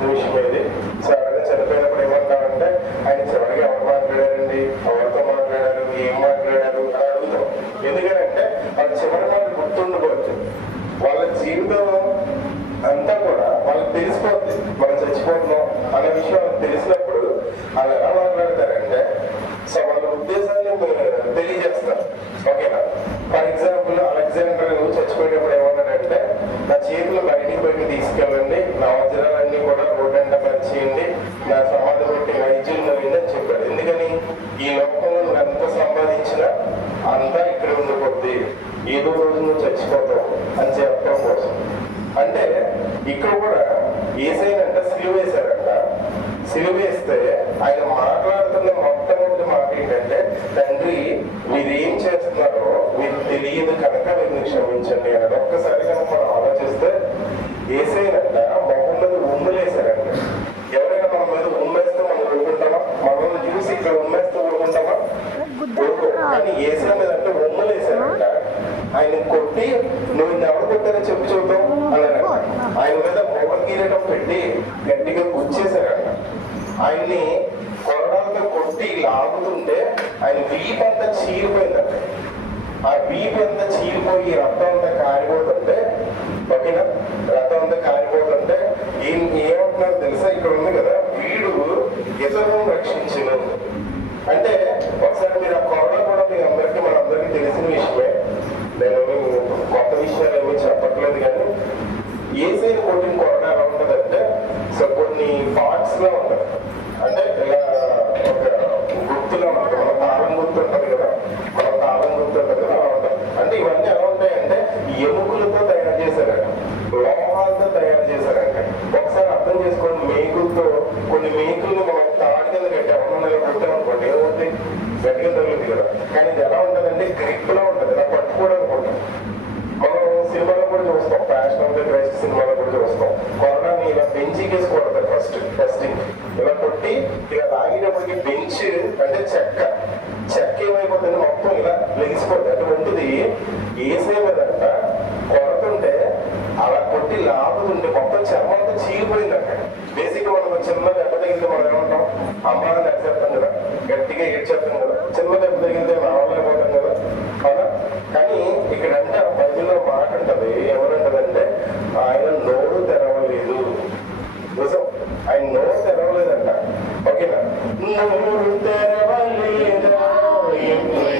తెలిసిన విషయం ఇది. సో అలాగే చనిపోయినప్పుడు ఏమంటారంటే ఆయన చివరికి ఎవరు మాట్లాడారండి, ఎవరితో మాట్లాడారు, ఏం మాట్లాడారు అని అడుగుతాం. ఎందుకంటే వాళ్ళ చివరి వాళ్ళు గుర్తుండిపోవచ్చు. వాళ్ళ జీవితం అంతా కూడా వాళ్ళకి తెలిసిపోతుంది, మనం చచ్చిపోతున్నాం అనే విషయం వాళ్ళకి తెలిసినప్పుడు వాళ్ళు ఎలా మాట్లాడతారంటే సో వాళ్ళ ఉద్దేశాన్ని తెలియజేస్తారు. ఓకేనా? ఫర్ ఎగ్జాంపుల్ అలెగ్జాండర్ చచ్చిపోయేటప్పుడు ఏమన్నాడంటే నా చేతులు బయటికి తీసుకెళ్ళండి, నా వజ్రాలన్నీ కూడా రోడ్డు అంతా పరిచేయండి, నా సమాధి పెట్టి వైద్యులు నవ్వింది అని చెప్పాడు. ఎందుకని? ఈ లోకంలో నువ్వు ఎంత సంపాదించినా అంతా ఇక్కడ ఉండిపోద్ది, ఏదో రోజు నువ్వు చచ్చిపోతావు అని చెప్పడం కోసం. అంటే ఇక్కడ కూడా ఏసైనంట సిలువ వేశారంట. సిలువ వేస్తే ఆయన మాట్లాడుతున్న మొట్టమొదటి మాట ఏంటంటే తండ్రి మీరేం చేస్తున్నారో మీరు తెలియదు కనుక మీరు క్షమించండి అని. ఒక్కసారి కనుక మనం ఆలోచిస్తే ఏసైనంట మొహం మీద ఉమ్ములేశారంట. ఎవరైనా మన మీద ఉమ్మేస్తే మనం ఊరుకుంటామా? మనల్ని చూసి ఇక్కడ ఉమ్మేస్తే ఊరుకుంటామా? కానీ ఏసై మీద అంటే ఉమ్ములేశారంట. ఆయన కొట్టి నువ్వు ఎవరు కొట్టారో చెప్పు చూద్దాం అన్నారంట. ఆయన మీద మొగ కిరీటం పెట్టి గట్టిగా గుచ్చేశారంట. ఆయన్ని కొరడాలతో కొట్టి లాగుతుంటే ఆయన వీపు అంతా చీరిపోయిందంట. ఆ వీపు అంతా చీరిపోయి రక్తం అంతా కారిపోతుంటే, ఓకేనా, రక్తం అంతా కారిపోతుంటే ఏమంటున్నారు తెలుసా? ఇక్కడ ఉంది కదా, వీడు ఇతరులను రక్షించను అంటే. ఒకసారి మీరు ఆ కొరడా కూడా మీ అందరికీ మనందరికీ తెలిసిన విషయమే, నేను కొత్త విషయాలు ఏమీ చెప్పట్లేదు. కానీ ఏసైని కొట్టిన కొరడా ఎలా ఉంటుందంటే సో కొన్ని పార్ట్స్ లో ఉంటుంది. అంటే ఇలా ఒక గుర్తులో ఉంటుంది. మన తాళం గుర్తు ఉంటుంది కదా, మన తాళం గుర్తు ఉంటుంది కదా, అలా ఉంటుంది. అంటే ఇవన్నీ ఎలా ఉంటాయంటే ఎముకలతో తయారు చేశారంట, లోహాలతో తయారు చేశారంట. ఒకసారి అర్థం చేసుకోండి, మేకులతో కొన్ని మేకుల్ని మనం తాడి కింద కట్టి ఎవరన్నా కొట్టామనుకోండి ఏమవుతుంది? గట్టిగా తగులుతుంది కదా. కానీ ఇది ఎలా ఉంటుందంటే గ్రిప్ లో ఉంటుంది, ఇలా పట్టుకోవడానికి ఉంటుంది. మనం సినిమాలో కూడా చూస్తాం, ఫ్యాషన్ ఆఫ్ ద క్రైస్ట్ సినిమాలో కూడా చూస్తాం. కొరడాని ఇలా బెంచికేసి కొడతారు ఫస్ట్ ఇలా కొట్టి ఇలా లాగినప్పటికీ బెంచ్ అంటే చెక్క ఏమైపోతుంది, మొత్తం ఇలా లెగిసిపోతుంది. అటువంటిది ఏసే మీదంట కొడుతుంటే అలా కొట్టి లాగుతుంటే మొత్తం చర్మంతా చీలిపోయిందంట. బేసిక్ గా మనం చిన్న దెబ్బ తగిలితే మనం ఏమంటాం? అమ్మాయిని నడిచేస్తాం కదా, గట్టిగా ఏడ్చేస్తాం కదా, చిన్న దెబ్బ తగిలితే రావాలైపోతాం కదా, అవునా? కానీ ఇక్కడ అంటే బైబిల్లో మాట ఉంటుంది, ఎవరంటదంటే ఆయన నోరు తెరవలేదు. నిజం, ఆయన నోరు తెరవలేదంట. ఓకేనా? నోరు